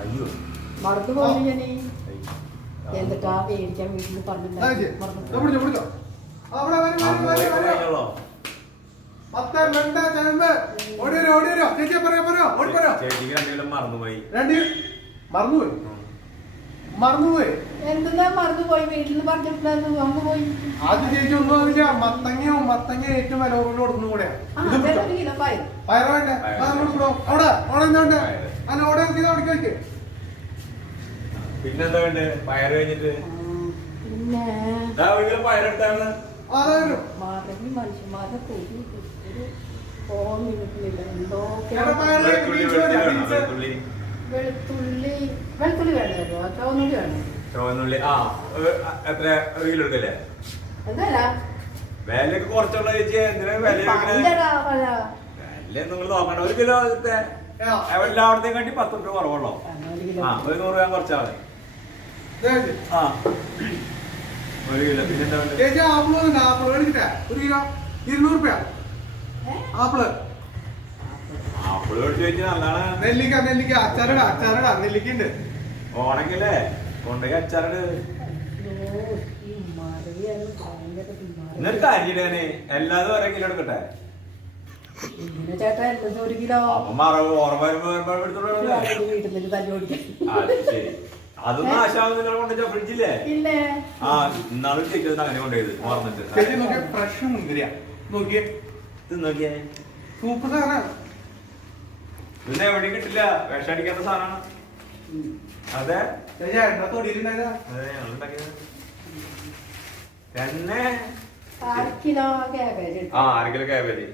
അയ്യോ മറന്നു പോയി ഞാൻ എന്തൊക്കെ മേടിക്കാൻ വീട്ടിൽ പറഞ്ഞിട്ടുണ്ടോ മറന്നുപോയി എന്തെന്നാ മറന്നുപോയി വീട്ടിൽ നിന്ന് പറഞ്ഞിട്ടുണ്ടായിരുന്നു അങ്ങ് പോയി അത് ചേച്ചി ഒന്നും ആവില്ല മത്തങ്ങ ഏറ്റവും വില കുറവിൽ കൊടുക്കുന്ന കൂടെയാ പയറ് വേണ്ടേ കൊടുക്കണോ അവിടെ എന്താ അല്ല അവിടെ നോക്കി പിന്നെന്താ വേണ്ടേ പയറ് കഴിഞ്ഞിട്ട് പിന്നെ പയറെടുത്താണ് മറങ്ങി മനുഷ്യന്മാരുടെ ഫോണില്ല വെളുത്തുള്ളി വേണമല്ലോ ചുവന്നുള്ളി വേണം ചുവന്നുള്ളി എത്ര ഒരു കിലോ എടുക്കല്ലേ എന്തല്ല വിലയൊക്കെ കുറച്ചുള്ള ചേച്ചി എന്തിനാ വില നിങ്ങൾ നോക്കണ്ട ഒരു കിലോ എല്ലായിടത്തെയും കണ്ടി 10 രൂപ കുറവുള്ളൂ ഒരു 100 രൂപ കുറച്ചാ മതി ഒരു കിലോ പിന്നെന്താ ആപ്പിള് 200 രൂപ ആപ്പിള് ആപ്പിള് മേടിച്ചു വെച്ചാൽ നല്ലതാണ് നെല്ലിക്ക അച്ചാറടാ നെല്ലിക്ക ഉണ്ട് ഓണക്കല്ലേ കൊണ്ടേ അച്ചാറട് എന്നൊരു കാര്യം ഇടാനേ എല്ലാതും 1 കിലോ എടുക്കട്ടെ ചേട്ടാ ഒരു കിലോ അതൊന്നും ആശാവുന്ന കൊണ്ടുവച്ച ഫ്രിഡ്ജില്ലേ ഇന്നാളും ചെക്കത് അങ്ങനെ കൊണ്ടുപോയത് ഓർമ്മിട്ട് ഫ്രഷ് മുന്തിരിയാ നോക്കിയേ നോക്കിയേ സൂപ്പർ സാധനം പിന്നെ എവിടെയും കിട്ടില്ല വിഷം അടിക്കാത്ത സാധനമാണ് അതെ തന്നെ 1 കിലോ കാബേജ് 1 കിലോ കാബേജ്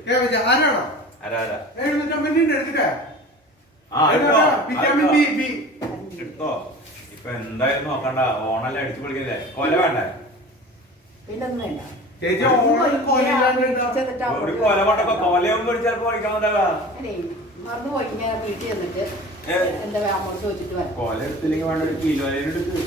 എടുത്തോ ഇപ്പൊ എന്തായാലും നോക്കണ്ട ഓണല്ലേ അടിച്ചു പൊളിക്കല്ലേ കൊല വേണ്ടേ പിന്നൊന്നും വേണ്ട ഒരു കൊല കൊണ്ടപ്പോ കൊലയൊന്നും ചിലപ്പോ കഴിക്കാവുന്നതാ മറന്നു പോയി ഞാൻ വീട്ടിൽ ചെന്നിട്ട് എന്താ അമ്മോട് ചോദിച്ചിട്ട് കൊല എടുത്തില്ലെങ്കിൽ വേണ്ട ഒരു കിലോ എടുത്ത്